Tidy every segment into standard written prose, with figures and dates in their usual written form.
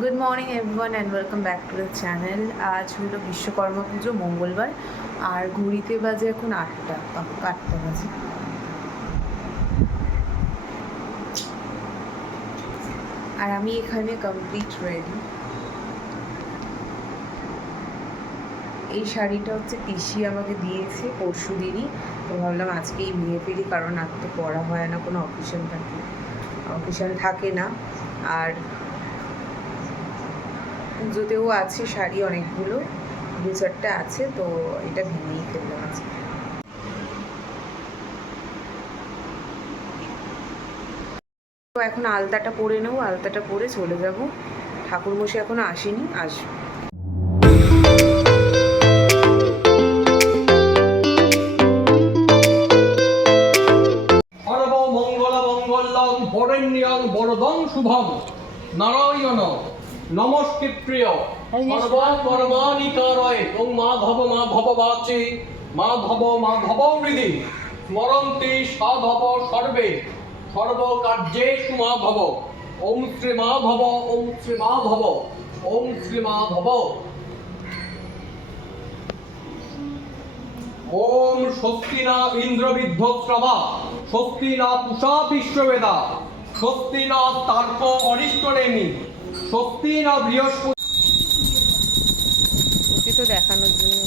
Good morning everyone and welcome back to the channel. আজ হলো বিশ্বকর্মা পুজো, মঙ্গলবার, আর ঘড়িতে বাজে এখন 8টা বাজে। আর আমি এখানে কমপ্লিট রেডি। এই শাড়িটা হচ্ছে পিসি আমাকে দিয়েছে পরশু দিনই, তো ভাবলাম আজকেই নিয়ে ফেলি, কারণ আর তো পরা হয় না, কোনো অকেশন থাকে না। আর পুজোতেও আছে শাড়ি অনেকগুলো, 2-4টা আছে, তো এটা ভেঙেই ফেললাম আজকে। তো এখন আলতাটা পরে নেবো, আলতাটা পরে চলে যাব। ঠাকুরমশাই এখনো আসেনি, আসবে। সর্বমঙ্গলমঙ্গলং বরেণ্যং বরদং শুভম নারায়ণ নমস্কৃত্রিয় সর্বকর্মাণিকারয় ওং মাধব বাচি মাধব হৃদি স্মরন্তি সাধব সর্বে সর্বকার্যেষু মাধব। ওং শ্রী মাধব ওং শ্রী মাধব ওং শ্রী মাধব। ওম স্বস্তি না ইন্দ্র বিদ্ধশ্রবা স্বস্তি না পুষা বিশ্ববেদা স্বস্তি না তার্ক অরিষ্টনেমি স্বস্তি না বৃহস্পতি। তো দেখানোর জন্য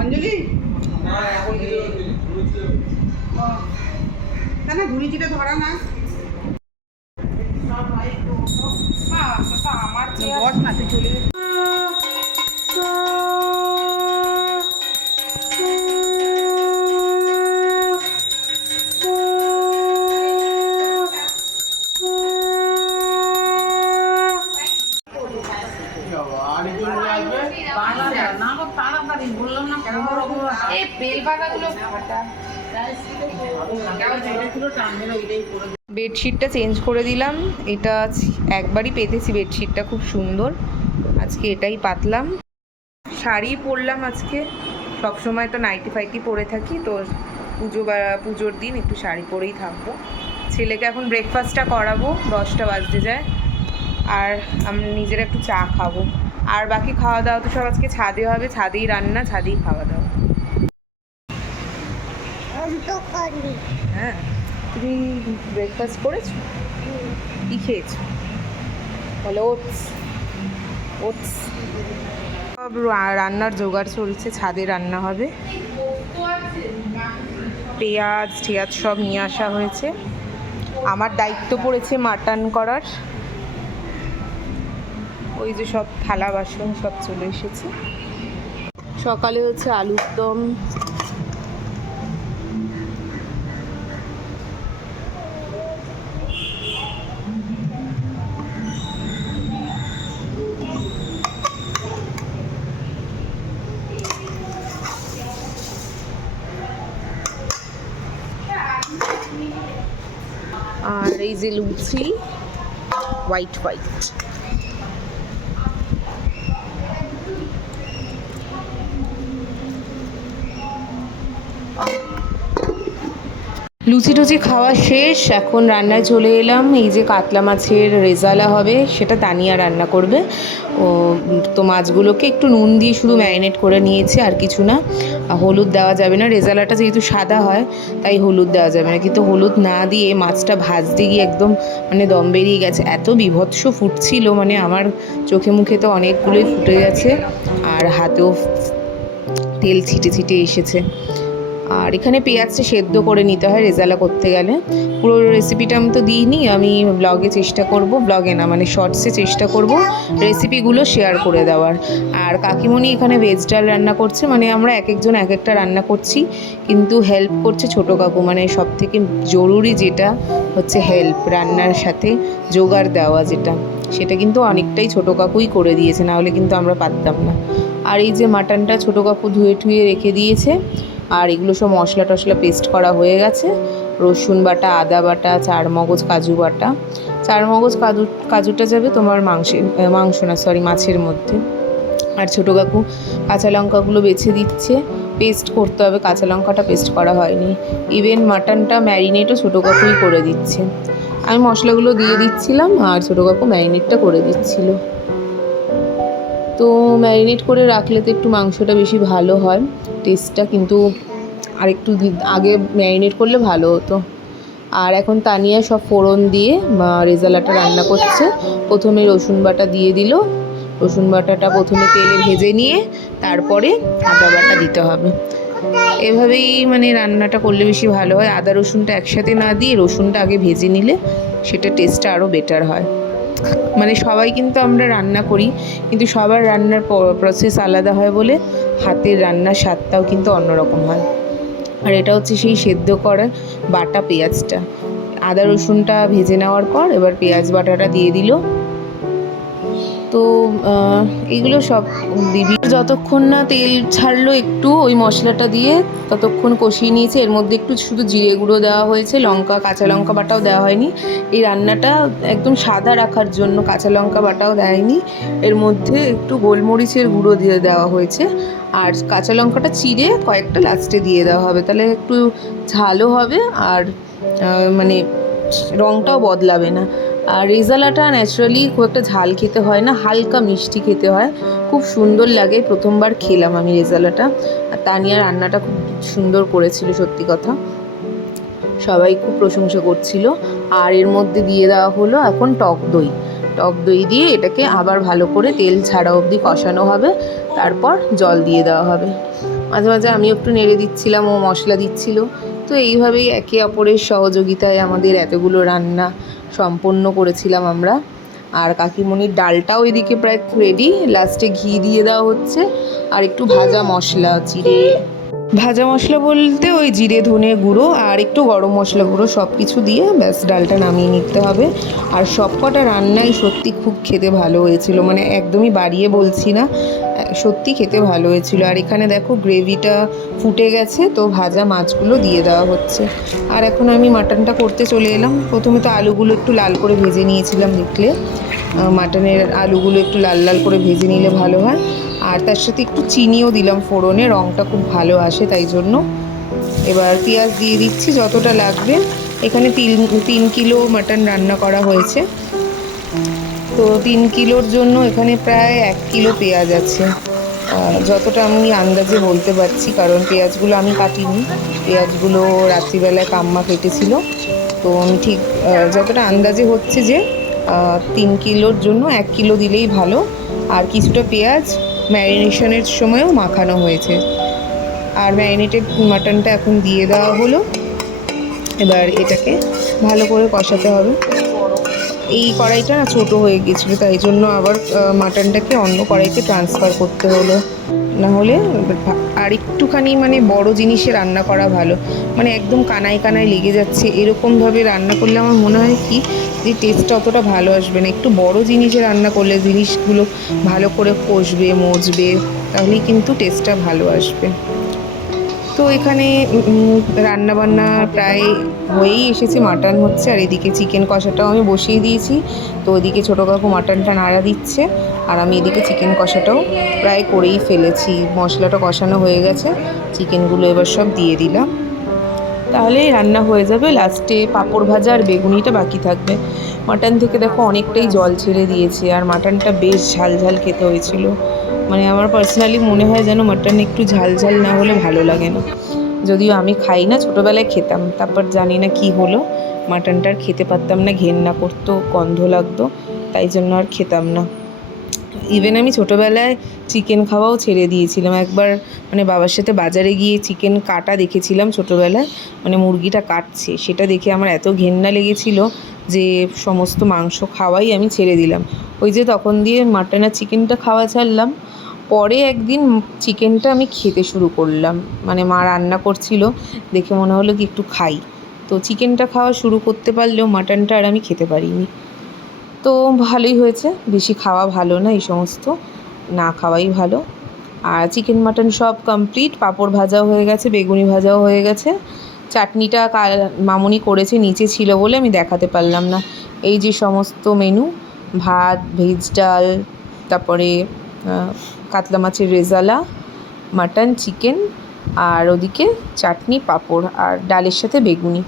অঞ্জলি কেন ঘুড়িটিটা ধরা না আমার বস না, তুই চলে বেডশিটটা চেঞ্জ করে দিলাম। এটা একবারই পেতেছি, বেডশিটটা খুব সুন্দর, আজকে এটাই পাতলাম। শাড়ি পরলাম আজকে, সবসময় তো নাইটি ফাইটি পরে থাকি, তো পুজোর দিন একটু শাড়ি পরেই থাকবো। ছেলেকে এখন ব্রেকফাস্টটা করাবো, 10টা বাজতে যায়, আর আমি নিজেরা একটু চা খাবো। আর বাকি খাওয়া দাওয়া তো সব আজকে ছাদে হবে, ছাদেই রান্না, ছাদেই খাওয়া দাওয়া। হ্যাঁ, তুমি ব্রেকফাস্ট করেছো? কি খেয়েছো? বলো। ওটস। সব রান্নার জোগাড় চলছে, ছাদে রান্না হবে। পেঁয়াজ সব নিয়ে আসা হয়েছে। আমার দায়িত্ব পড়েছে মাটন করার। ওই যে সব থালা বাসন সব চলে এসেছে। সকালে হচ্ছে আলুর দম, আর এই যে লুচি হোয়াইট। লুচি টুচি খাওয়া শেষ, এখন রান্নায় চলে এলাম। এই যে কাতলা মাছের রেজালা হবে, সেটা তানিয়া রান্না করবে। ও তো মাছগুলোকে একটু নুন দিয়ে শুধু ম্যারিনেট করে নিয়েছে, আর কিছু না। হলুদ দেওয়া যাবে না, রেজালাটা যেহেতু সাদা হয় তাই হলুদ দেওয়া যাবে না। কিন্তু হলুদ না দিয়ে মাছটা ভাজতে গিয়ে একদম মানে দম বেরিয়ে গেছে, এত বীভৎস ফুটছিল, মানে আমার চোখে মুখে তো অনেকগুলোই ফুটে গেছে, আর হাতেও তেল ছিটে এসেছে। আর এখানে পেঁয়াজটা সেদ্ধ করে নিতে হয় রেজালা করতে গেলে। পুরো রেসিপিটা আমি তো দিইনি, আমি ব্লগে চেষ্টা করব, ব্লগে না মানে শর্টসে চেষ্টা করব রেসিপিগুলো শেয়ার করে দেওয়ার। আর কাকিমণি এখানে ভেজ ডাল রান্না করছে, মানে আমরা এক একজন এক একটা রান্না করছি, কিন্তু হেল্প করছে ছোটো কাকু। মানে সব থেকে জরুরি যেটা হচ্ছে হেল্প, রান্নার সাথে জোগাড় দেওয়া যেটা, সেটা কিন্তু অনেকটাই ছোটো কাকুই করে দিয়েছে, নাহলে কিন্তু আমরা পারতাম না। আর এই যে মাটনটা ছোটো কাকু ধুয়ে রেখে দিয়েছে, আর এগুলো সব মশলা টশলা পেস্ট করা হয়ে গেছে। রসুন বাটা, আদা বাটা, চারমগজ কাজু বাটা। চারমগজ কাজুটা যাবে তোমার মাছের মধ্যে। আর ছোটো কাকু কাঁচা লঙ্কাগুলো বেছে দিচ্ছে, পেস্ট করতে হবে, কাঁচা লঙ্কাটা পেস্ট করা হয়নি। ইভেন মাটনটা ম্যারিনেটও ছোটো কাকুই করে দিচ্ছে। আমি মশলাগুলো দিয়ে দিচ্ছিলাম আর ছোটো কাকু ম্যারিনেটটা করে দিচ্ছিল। তো ম্যারিনেট করে রাখলে তো একটু মাংসটা বেশি ভালো হয় টেস্টটা, কিন্তু আর একটু আগে ম্যারিনেট করলে ভালো হতো। আর এখন তানিয়া সব ফোড়ন দিয়ে রেজালাটা রান্না করছে। প্রথমে রসুন বাটা দিয়ে দিল, রসুন বাটাটা প্রথমে তেলে ভেজে নিয়ে তারপরে আদা বাটা দিতে হবে। এভাবেই মানে রান্নাটা করলে বেশি ভালো হয়। আদা রসুনটা একসাথে না দিয়ে রসুনটা আগে ভেজে নিলে সেটা টেস্টটা আরও বেটার হয়। মানে সবাই কিন্তু আমরা রান্না করি, কিন্তু সবার রান্নার প্রসেস আলাদা হয় বলে হাতের রান্নার স্বাদটাও কিন্তু অন্যরকম হয়। আর এটা হচ্ছে সেই সেদ্ধ করা বাটা পেঁয়াজটা। আদা রসুনটা ভেজে নেওয়ার পর এবার পেঁয়াজ বাটাটা দিয়ে দিল। তো এগুলো সব দিবি যতক্ষণ না তেল ছাড়লো একটু ওই মশলাটা দিয়ে ততক্ষণ কষিয়ে নিয়েছে। এর মধ্যে একটু শুধু জিরে গুঁড়ো দেওয়া হয়েছে, লঙ্কা কাঁচা লঙ্কা বাটাও দেওয়া হয়নি। এই রান্নাটা একদম সাদা রাখার জন্য কাঁচা লঙ্কা বাটাও দেয়নি, এর মধ্যে একটু গোলমরিচের গুঁড়ো দিয়ে দেওয়া হয়েছে। আর কাঁচা লঙ্কাটা চিড়ে কয়েকটা লাস্টে দিয়ে দেওয়া হবে, তাহলে একটু ঝালও হবে আর মানে রঙটাও বদলাবে না। আর রেজালাটা ন্যাচারালি খুব একটা ঝাল খেতে হয় না, হালকা মিষ্টি খেতে হয়, খুব সুন্দর লাগে। প্রথমবার খেলাম আমি রেজালাটা। আর তানিয়া রান্নাটা খুব সুন্দর করেছিল, সত্যি কথা সবাই খুব প্রশংসা করছিল। আর এর মধ্যে দিয়ে দেওয়া হলো এখন টক দই। টক দই দিয়ে এটাকে আবার ভালো করে তেল ছাড়া অবধি কষানো হবে, তারপর জল দিয়ে দেওয়া হবে। মাঝে মাঝে আমি একটু নেড়ে দিচ্ছিলাম, ও মশলা দিচ্ছিল। তো এইভাবেই একে অপরের সহযোগিতায় আমাদের এতগুলো রান্না সম্পন্ন করেছিলাম আমরা। আর কাকিমণির ডালটাও এদিকে প্রায় রেডি, লাস্টে ঘি দিয়ে দেওয়া হচ্ছে আর একটু ভাজা মশলা জিরে, ভাজা মশলা বলতে ওই জিরে ধনে গুঁড়ো আর একটু গরম মশলা গুঁড়ো সব কিছু দিয়ে ব্যাস ডালটা নামিয়ে নিতে হবে। আর সব কটা রান্নাই সত্যি খুব খেতে ভালো হয়েছিল, মানে একদমই বাড়িয়ে বলছি না, সত্যি খেতে ভালো হয়েছিল। আর এখানে দেখো গ্রেভিটা ফুটে গেছে, তো ভাজা মাছগুলো দিয়ে দেওয়া হচ্ছে। আর এখন আমি মাটনটা করতে চলে এলাম। প্রথমে তো আলুগুলো একটু লাল করে ভেজে নিয়েছিলাম, দেখলে মাটনের আলুগুলো একটু লাল লাল করে ভেজে নিলে ভালো হয়। আর তার সাথে একটু চিনিও দিলাম ফোড়নে, রঙটা খুব ভালো আসে তাই জন্য। এবার পেঁয়াজ দিয়ে দিচ্ছি যতটা লাগবে। এখানে 3 কিলো মাটন রান্না করা হয়েছে, তো 3 কিলোর জন্য এখানে প্রায় 1 কিলো পেঁয়াজ আছে, যতটা আমি আন্দাজে বলতে পারছি, কারণ পেঁয়াজগুলো আমি কাটিনি, পেঁয়াজগুলো রাত্রিবেলায় কাম্মা কেটেছিল। তো আমি ঠিক যতটা আন্দাজে হচ্ছে যে 3 কিলোর জন্য 1 কিলো দিলেই ভালো। আর কিছুটা পেঁয়াজ ম্যারিনেশনের সময়ও মাখানো হয়েছে। আর ম্যারিনেটেড মাটনটা এখন দিয়ে দেওয়া হলো। এবার এটাকে ভালো করে কষাতে হবে। এই কড়াইটা না ছোটো হয়ে গেছিলো, তাই জন্য আবার মাটনটাকে অন্য কড়াইতে ট্রান্সফার করতে হলো, না হলে আর একটুখানি মানে বড় জিনিসে রান্না করা ভালো। মানে একদম কানায় কানায় লেগে যাচ্ছে এরকমভাবে রান্না করলে আমার মনে হয় কি যে টেস্টটা অতটা ভালো আসবে না। একটু বড় জিনিসে রান্না করলে জিনিসগুলো ভালো করে কষবে মজবে, তাহলেই কিন্তু টেস্টটা ভালো আসবে। তো এখানে রান্নাবান্না প্রায় হয়েই এসেছে, মাটন হচ্ছে আর এদিকে চিকেন কষাটাও আমি বসিয়ে দিয়েছি। তো ওদিকে ছোটো কাকু মাটনটা নাড়া দিচ্ছে আর আমি এদিকে চিকেন কষাটাও প্রায় করেই ফেলেছি। মশলাটা কষানো হয়ে গেছে, চিকেনগুলো এবার সব দিয়ে দিলাম, তাহলেই রান্না হয়ে যাবে। লাস্টে পাঁপড় ভাজা আর বেগুনিটা বাকি থাকবে। মাটন থেকে দেখো অনেকটাই জল ছেড়ে দিয়েছে, আর মাটনটা বেশ ঝাল ঝাল খেতে হয়েছিল। মানে আমার পার্সোনালি মনে হয় যেন মাটন একটু ঝাল ঝাল না হলে ভালো লাগে না, যদিও আমি খাই না, ছোটোবেলায় খেতাম, তারপর জানি না কি হলো মাটনটা আর খেতে পারতাম না, ঘেন্না করতো, গন্ধ লাগতো, তাই জন্য আর খেতাম না। ইভেন আমি ছোটোবেলায় চিকেন খাওয়াও ছেড়ে দিয়েছিলাম। একবার মানে বাবার সাথে বাজারে গিয়ে চিকেন কাটা দেখেছিলাম ছোটোবেলায়, মানে মুরগিটা কাটছে, সেটা দেখে আমার এত ঘেন্না লেগেছিল যে সমস্ত মাংস খাওয়াই আমি ছেড়ে দিলাম। ওই যে তখন দিয়ে মাটন আর চিকেনটা খাওয়া ছাড়লাম, পরে একদিন চিকেনটা আমি খেতে শুরু করলাম, মানে মা রান্না করছিল দেখে মনে হলো কি একটু খাই, তো চিকেনটা খাওয়া শুরু করতে পারলেও মাটনটা আর আমি খেতে পারিনি। তো ভালোই হয়েছে, বেশি খাওয়া ভালো না, এই সমস্ত না খাওয়াই ভালো। আর চিকেন মাটন সব কমপ্লিট, পাঁপড় ভাজাও হয়ে গেছে, বেগুনি ভাজাও হয়ে গেছে। চাটনিটা মামুনি করেছে, নিচে ছিল বলে আমি দেখাতে পারলাম না। এই যে সমস্ত মেনু, ভাত, ভেজ ডাল, তারপরে কাতলা মাছের রেজালা, মাটন, চিকেন, আর ওদিকে চাটনি, পাঁপড় আর ডালের সাথে বেগুনি।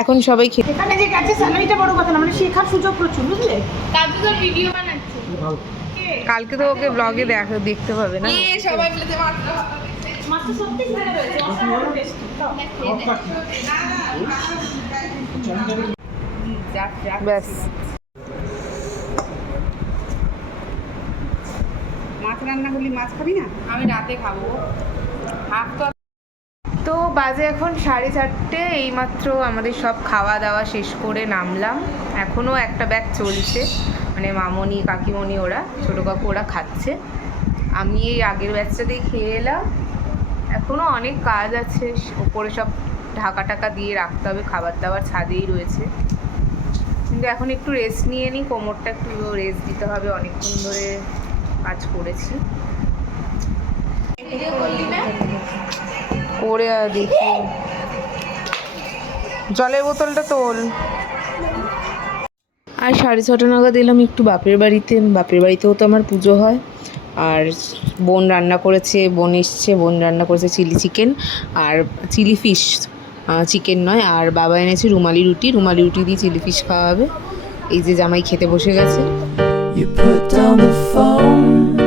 এখন সবাই খেতে এখানে যে গেছে স্যালারিটা বড় কথা না, মানে শেখার সুযোগ প্রচুর, বুঝলে? কালকে তো ভিডিও বানাচ্ছে কালকে তো ওকে ব্লগে দেখতে পাবে না। সবাই মিলে যে মাছটা সত্যি ভালো হয়েছে অসাধারণ টেস্টি ব্যাস মাছ রান্না করলি মাছ খাবি না? আমি রাতে খাবো হাফ তো তো বাজে এখন 4:30, এইমাত্র আমাদের সব খাওয়া দাওয়া শেষ করে নামলাম। এখনও একটা ব্যাচ চলছে, মানে মামনি কাকিমণি ওরা ছোটো কাকু ওরা খাচ্ছে। আমি এই আগের ব্যাচটাতেই খেয়ে এলাম। এখনও অনেক কাজ আছে, ওপরে সব ঢাকা টাকা দিয়ে রাখতে হবে, খাবার দাবার ছাদেই রয়েছে। কিন্তু এখন একটু রেস্ট নিয়ে নিই, কোমরটা একটু রেস্ট দিতে হবে, অনেকক্ষণ ধরে কাজ করেছি। করে দেখি, জলের বোতলটা তোল। আর 6:30 নাগাদ এলাম একটু বাপের বাড়িতে। বাপের বাড়িতেও তো আমার পুজো হয়। আর বোন রান্না করেছে, বোন রান্না করেছে চিলি চিকেন আর চিলি ফিশ, চিকেন নয়। আর বাবা এনেছে রুমালি রুটি দিয়ে চিলি ফিশ খাওয়াবে। এই যে জামাই খেতে বসে গেছে। You put down the phone